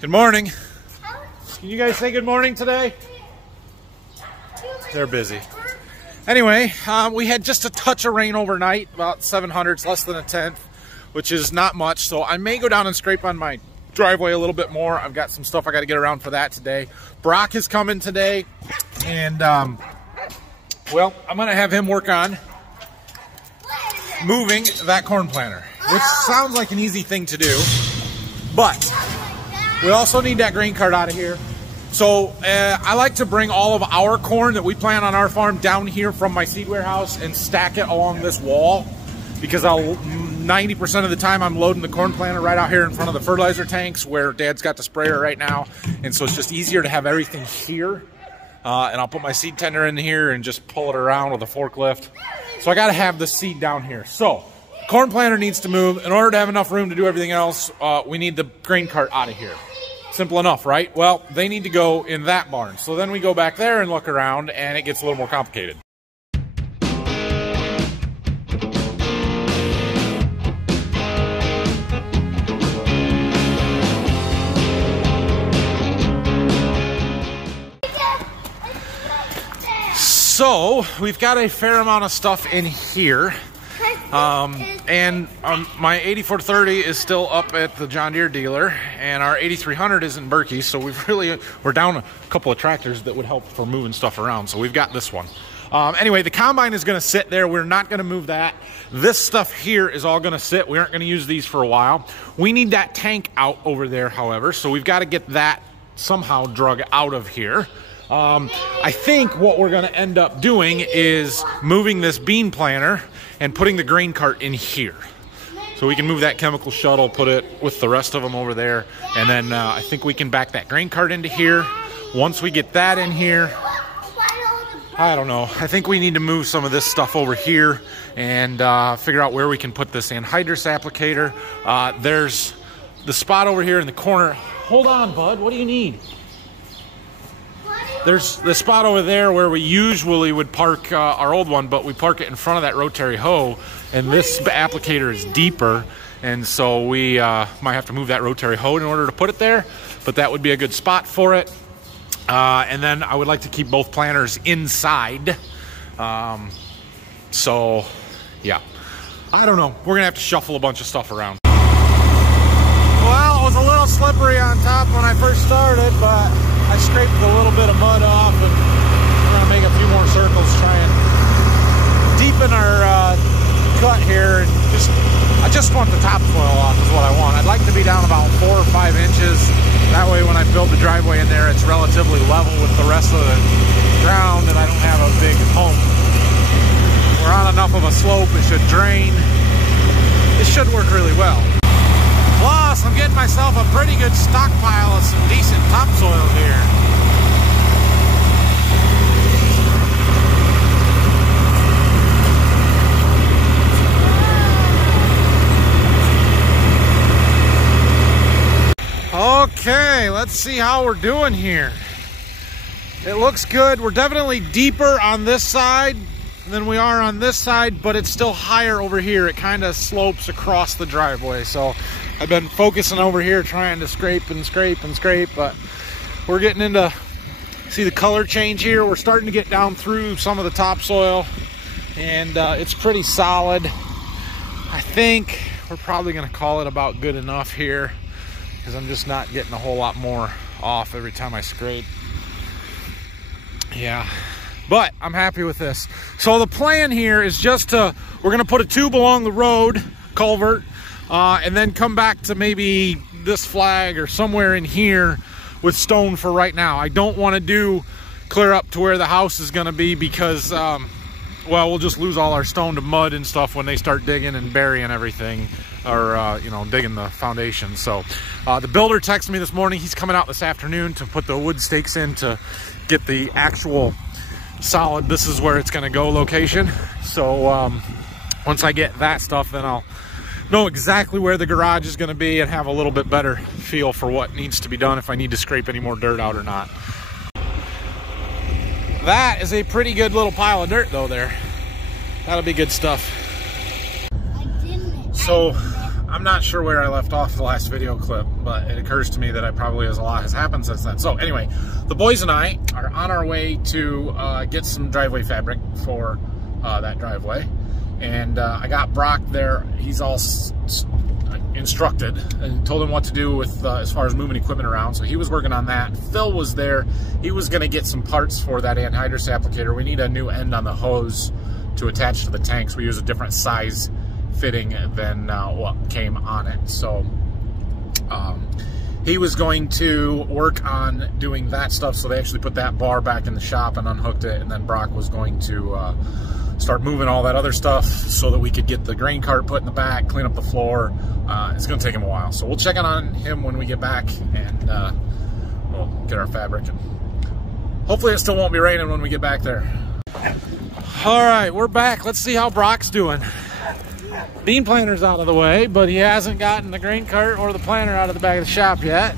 Good morning. Can you guys say good morning today? They're busy. Anyway, we had just a touch of rain overnight, about 700s, less than a tenth, which is not much. So I may go down and scrape on my driveway a little bit more. I've got some stuff I got to get around for that today. Brock is coming today, and well, I'm going to have him work on moving that corn planter, which sounds like an easy thing to do, but we also need that grain cart out of here. So I like to bring all of our corn that we plant on our farm down here from my seed warehouse and stack it along this wall, because 90% of the time I'm loading the corn planter right out here in front of the fertilizer tanks where Dad's got the sprayer right now. And so it's just easier to have everything here. And I'll put my seed tender in here and just pull it around with a forklift. So I got to have the seed down here. So corn planter needs to move. In order to have enough room to do everything else, we need the grain cart out of here. Simple enough, right? Well, they need to go in that barn. So then we go back there and look around, and it gets a little more complicated. So we've got a fair amount of stuff in here. My 8430 is still up at the John Deere dealer, and our 8300 is in Berkey, so we're down a couple of tractors that would help for moving stuff around, so we've got this one. Anyway, the combine is going to sit there. We're not going to move that. This stuff here is all going to sit. We aren't going to use these for a while. We need that tank out over there, however, so we've got to get that somehow drug out of here. I think what we're going to end up doing is moving this bean planter and putting the grain cart in here. So we can move that chemical shuttle, put it with the rest of them over there, and then I think we can back that grain cart into here. Once we get that in here, I don't know. I think we need to move some of this stuff over here and figure out where we can put this anhydrous applicator. There's the spot over here in the corner. Hold on, bud. What do you need? There's the spot over there where we usually would park our old one, but we park it in front of that rotary hoe, and this applicator is deeper, and so we might have to move that rotary hoe in order to put it there, but that would be a good spot for it. And then I would like to keep both planters inside. So, yeah. I don't know. We're going to have to shuffle a bunch of stuff around. Well, it was a little slippery on top when I first started, but I scraped a little bit of mud off, and we're going to make a few more circles, try and deepen our cut here. And I just want the topsoil off is what I want. I'd like to be down about 4 or 5 inches. That way when I build the driveway in there, it's relatively level with the rest of the ground, and I don't have a big hump. We're on enough of a slope, it should drain. This should work really well. Plus, I'm getting myself a pretty good stockpile of some decent topsoil here. Okay, let's see how we're doing here. It looks good. We're definitely deeper on this side than we are on this side, but it's still higher over here. It kind of slopes across the driveway, so I've been focusing over here trying to scrape and scrape and scrape, but we're getting into, see the color change here? We're starting to get down through some of the topsoil, and it's pretty solid. I think we're probably going to call it about good enough here, because I'm just not getting a whole lot more off every time I scrape. Yeah, but I'm happy with this. So the plan here is just we're going to put a tube along the road, culvert, and then come back to maybe this flag or somewhere in here with stone for right now. I don't want to do clear up to where the house is going to be, because well, we'll just lose all our stone to mud and stuff when they start digging and burying everything, or you know, digging the foundation. So the builder texted me this morning. He's coming out this afternoon to put the wood stakes in to get the actual solid, this is where it's going to go location. So once I get that stuff, then I'll know exactly where the garage is going to be and have a little bit better feel for what needs to be done, if I need to scrape any more dirt out or not. That is a pretty good little pile of dirt though there. That'll be good stuff. So I'm not sure where I left off the last video clip, but it occurs to me that a lot has happened since then. So anyway, the boys and I are on our way to get some driveway fabric for that driveway. And I got Brock there. He's all instructed and told him what to do with as far as moving equipment around. So he was working on that. Phil was there. He was going to get some parts for that anhydrous applicator. We need a new end on the hose to attach to the tanks. We use a different size fitting than what came on it. So he was going to work on doing that stuff. So they actually put that bar back in the shop and unhooked it. And then Brock was going to start moving all that other stuff so that we could get the grain cart put in the back, clean up the floor. It's going to take him a while. So we'll check in on him when we get back, and we'll get our fabric. And hopefully it still won't be raining when we get back there. All right, we're back. Let's see how Brock's doing. Bean planter's out of the way, but he hasn't gotten the grain cart or the planter out of the back of the shop yet.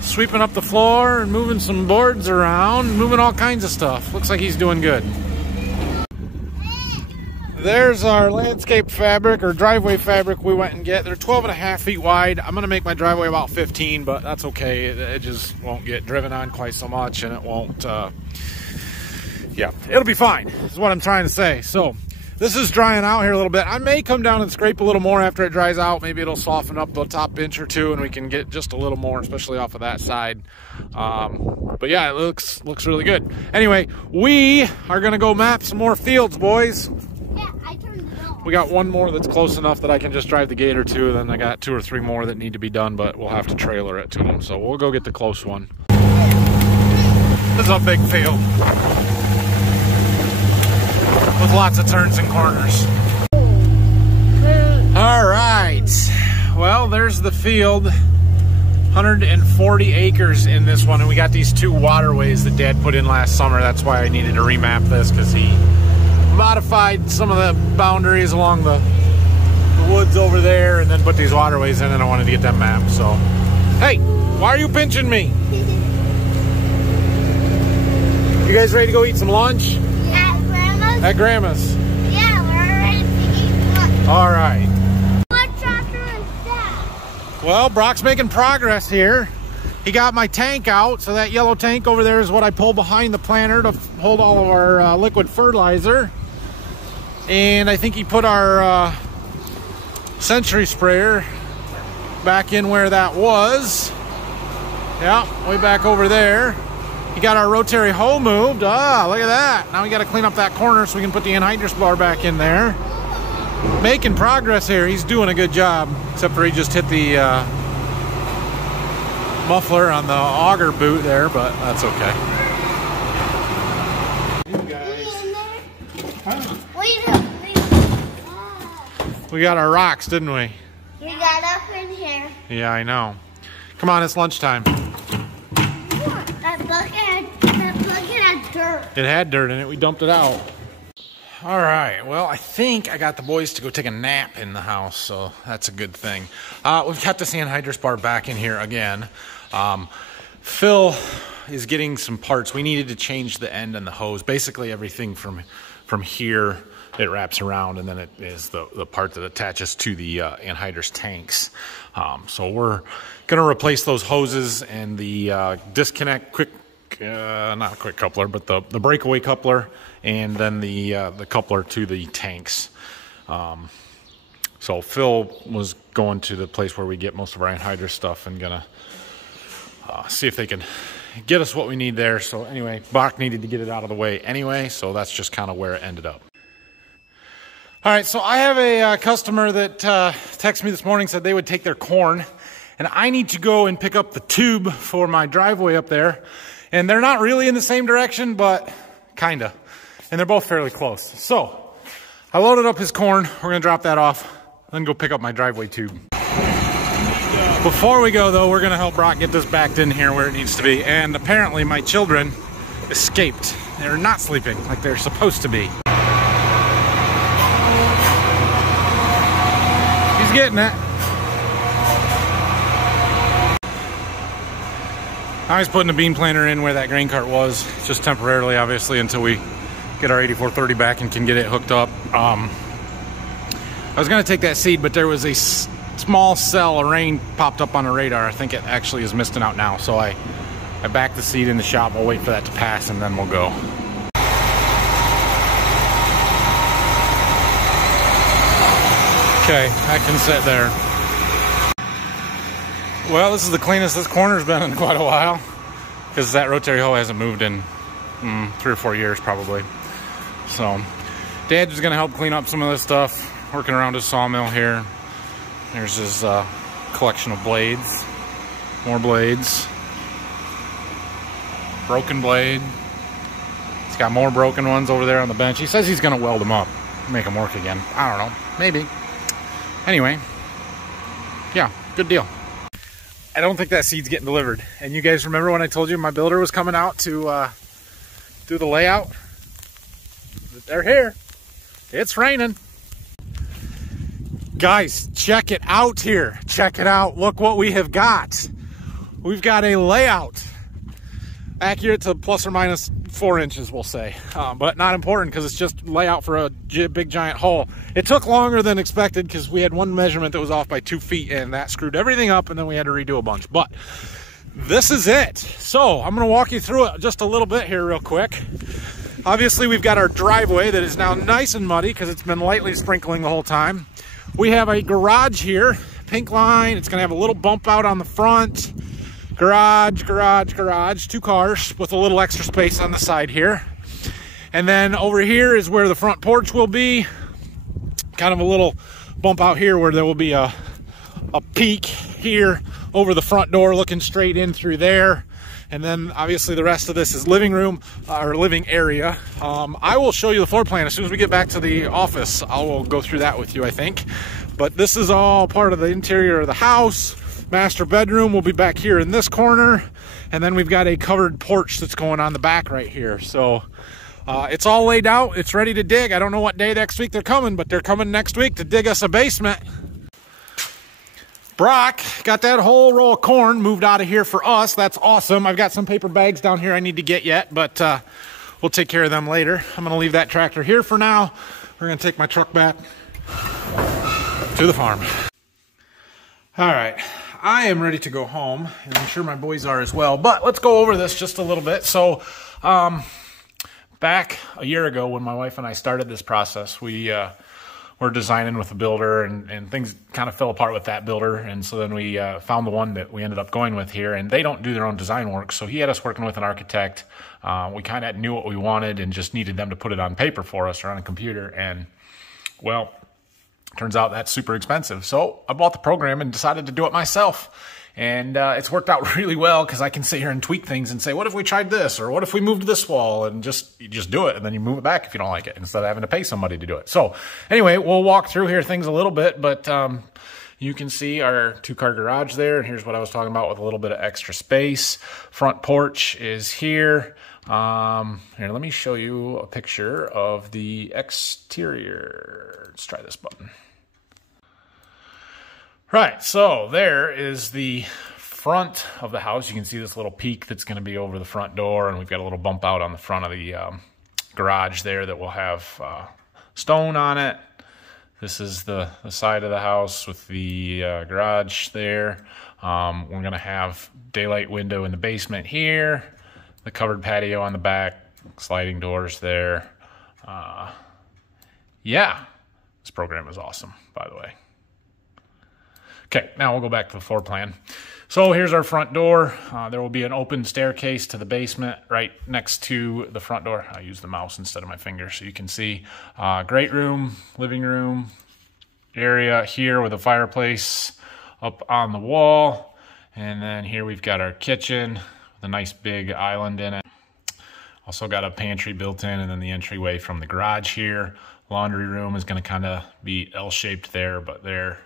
Sweeping up the floor and moving some boards around, moving all kinds of stuff. Looks like he's doing good. There's our landscape fabric, or driveway fabric we went and get. They're 12.5 feet wide. I'm gonna make my driveway about 15, but that's okay. It just won't get driven on quite so much, and it won't, yeah, it'll be fine, is what I'm trying to say. So this is drying out here a little bit. I may come down and scrape a little more after it dries out. Maybe it'll soften up the top inch or two and we can get just a little more, especially off of that side. But yeah, it looks really good. Anyway, we are gonna go map some more fields, boys. Yeah, I turned it on. We got one more that's close enough that I can just drive the gator to. Then I got 2 or 3 more that need to be done, but we'll have to trailer it to them. So we'll go get the close one. This is a big field with lots of turns and corners. All right, well, there's the field. 140 acres in this one, and we got these 2 waterways that Dad put in last summer. That's why I needed to remap this, because he modified some of the boundaries along the woods over there and then put these waterways in, and I wanted to get them mapped. So, hey, why are you pinching me? You guys ready to go eat some lunch? At Grandma's? At Grandma's. Yeah, we're ready to eat lunch. All right. What tractor is that? Well, Brock's making progress here. He got my tank out, so that yellow tank over there is what I pull behind the planter to hold all of our liquid fertilizer. And I think he put our Century sprayer back in where that was. Yeah, way back over there. He got our rotary hoe moved. Ah, look at that. Now we got to clean up that corner so we can put the anhydrous bar back in there. Making progress here. He's doing a good job, except for he just hit the muffler on the auger boot there, but that's okay. You guys. Huh? We got our rocks, didn't we? We got up in here. Yeah, I know. Come on, it's lunchtime. That bucket had dirt. It had dirt in it. We dumped it out. All right. Well, I think I got the boys to go take a nap in the house, so that's a good thing. We've got this anhydrous bar back in here again. Phil is getting some parts. We needed to change the end and the hose. Basically, everything from here, it wraps around, and then it is the part that attaches to the anhydrous tanks. So we're going to replace those hoses and the disconnect not a quick coupler, but the breakaway coupler, and then the coupler to the tanks. So Phil was going to the place where we get most of our anhydrous stuff and gonna see if they can get us what we need there. So anyway, Bach needed to get it out of the way anyway, so that's just kind of where it ended up. All right, so I have a customer that texted me this morning, said they would take their corn, and I need to go and pick up the tube for my driveway up there. And they're not really in the same direction, but kinda. And they're both fairly close. So I loaded up his corn. We're gonna drop that off, then go pick up my driveway tube. Before we go though, we're gonna help Brock get this backed in here where it needs to be. And apparently my children escaped. They're not sleeping like they're supposed to be. He's getting it. I was putting the bean planter in where that grain cart was, just temporarily, obviously, until we get our 8430 back and can get it hooked up. I was going to take that seed, but there was a small cell of rain popped up on the radar. I think it actually is misting out now. So I backed the seat in the shop. We'll wait for that to pass and then we'll go. Okay, I can sit there. Well, this is the cleanest this corner's been in quite a while, because that rotary hoe hasn't moved in 3 or 4 years probably. So Dad's just gonna help clean up some of this stuff, working around his sawmill here. There's his collection of blades, more blades, broken blade. He's got more broken ones over there on the bench. He says he's gonna weld them up, make them work again. I don't know, maybe. Anyway, yeah, good deal. I don't think that seed's getting delivered. And you guys remember when I told you my builder was coming out to do the layout? They're here. It's raining. Guys, check it out here. Check it out. Look what we have got. We've got a layout. Accurate to plus or minus 4 inches, we'll say. But not important because it's just layout for a big giant hole. It took longer than expected because we had one measurement that was off by 2 feet and that screwed everything up, and then we had to redo a bunch. But this is it. So I'm going to walk you through it just a little bit here real quick. Obviously, we've got our driveway that is now nice and muddy because it's been lightly sprinkling the whole time. We have a garage here, pink line. It's going to have a little bump out on the front. Garage, 2 cars with a little extra space on the side here. And then over here is where the front porch will be. Kind of a little bump out here where there will be a peak here over the front door looking straight in through there. And then obviously the rest of this is living room or living area. I will show you the floor plan as soon as we get back to the office. I will go through that with you, I think. But this is all part of the interior of the house. Master bedroom will be back here in this corner, and then we've got a covered porch that's going on the back right here. So it's all laid out, it's ready to dig. I don't know what day next week they're coming, but they're coming next week to dig us a basement. Brock got that whole row of corn moved out of here for us. That's awesome. I've got some paper bags down here I need to get yet, but we'll take care of them later. I'm gonna leave that tractor here for now. We're gonna take my truck back to the farm. All right. I am ready to go home, and I'm sure my boys are as well, but let's go over this just a little bit. So back a year ago when my wife and I started this process, we were designing with a builder, and things kind of fell apart with that builder, and so then we found the one that we ended up going with here, and they don't do their own design work, so he had us working with an architect. We kind of knew what we wanted and just needed them to put it on paper for us or on a computer, and well, turns out that's super expensive. So I bought the program and decided to do it myself. And it's worked out really well because I can sit here and tweak things and say, what if we tried this? Or what if we moved this wall? And you just do it, and then you move it back if you don't like it, instead of having to pay somebody to do it. So anyway, we'll walk through here things a little bit, but you can see our 2-car garage there. And here's what I was talking about with a little bit of extra space. Front porch is here. Here, let me show you a picture of the exterior. Let's try this button. Right, so there is the front of the house. You can see this little peak that's going to be over the front door, and we've got a little bump out on the front of the garage there that will have stone on it. This is the side of the house with the garage there. We're going to have daylight window in the basement here, the covered patio on the back, sliding doors there. Yeah, this program is awesome, by the way. Okay, now we'll go back to the floor plan. So here's our front door. There will be an open staircase to the basement right next to the front door. I use the mouse instead of my finger so you can see. Great room, living room area here with a fireplace up on the wall. And then here we've got our kitchen with a nice big island in it. Also got a pantry built in, and then the entryway from the garage here. Laundry room is going to kind of be L-shaped there, but there.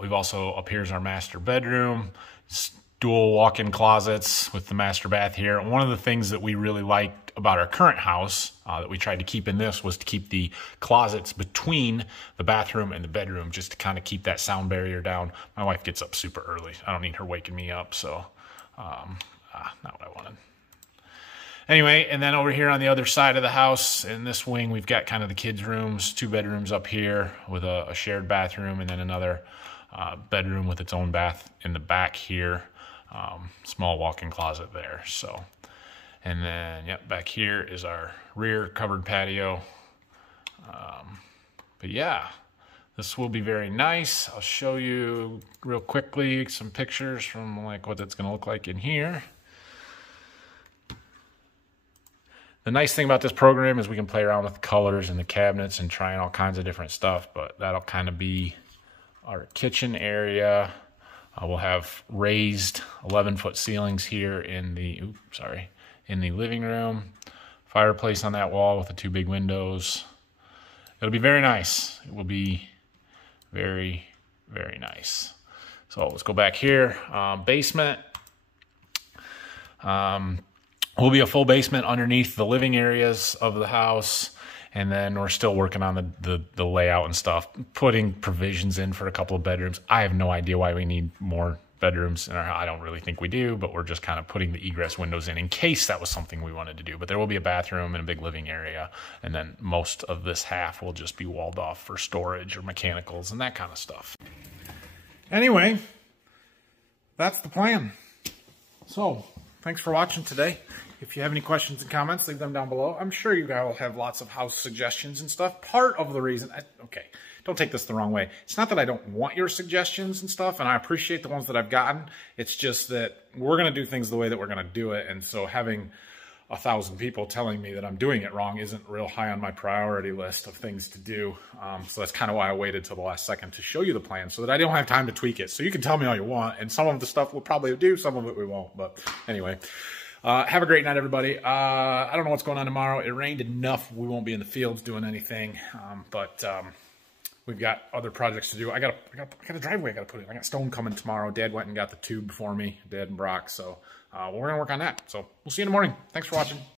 We've also, up here's our master bedroom. It's dual walk-in closets with the master bath here. And one of the things that we really liked about our current house that we tried to keep in this was to keep the closets between the bathroom and the bedroom, just to kind of keep that sound barrier down. My wife gets up super early. I don't need her waking me up, so not what I wanted. Anyway, and then over here on the other side of the house, in this wing, we've got kind of the kids' rooms, 2 bedrooms up here with a shared bathroom, and then another bedroom with its own bath in the back here. Small walk-in closet there. So, and then, yep, back here is our rear covered patio. But yeah, this will be very nice. I'll show you real quickly some pictures from like what it's going to look like in here. The nice thing about this program is we can play around with colors and the cabinets and trying all kinds of different stuff, but that'll kind of be our kitchen area. We'll have raised 11-foot ceilings here in the, in the living room. Fireplace on that wall with the 2 big windows. It'll be very nice. It will be very, very nice. So let's go back here. Basement. Will be a full basement underneath the living areas of the house. And then we're still working on the layout and stuff, putting provisions in for a couple of bedrooms. I have no idea why we need more bedrooms in our house. I don't really think we do, but we're just kind of putting the egress windows in case that was something we wanted to do. But there will be a bathroom and a big living area, and then most of this half will just be walled off for storage or mechanicals and that kind of stuff. Anyway, that's the plan. So, thanks for watching today. If you have any questions and comments, leave them down below. I'm sure you guys will have lots of house suggestions and stuff. Part of the reason, okay, don't take this the wrong way. It's not that I don't want your suggestions and stuff, and I appreciate the ones that I've gotten. It's just that we're going to do things the way that we're going to do it, and so having 1,000 people telling me that I'm doing it wrong isn't real high on my priority list of things to do. So that's kind of why I waited till the last second to show you the plan, so that I don't have time to tweak it. So you can tell me all you want, and some of the stuff we'll probably do, some of it we won't. But anyway, have a great night, everybody. I don't know what's going on tomorrow. It rained enough. We won't be in the fields doing anything, but we've got other projects to do. I got a driveway I got to put in. I got stone coming tomorrow. Dad went and got the tube for me, Dad and Brock. So we're going to work on that. So we'll see you in the morning. Thanks for watching.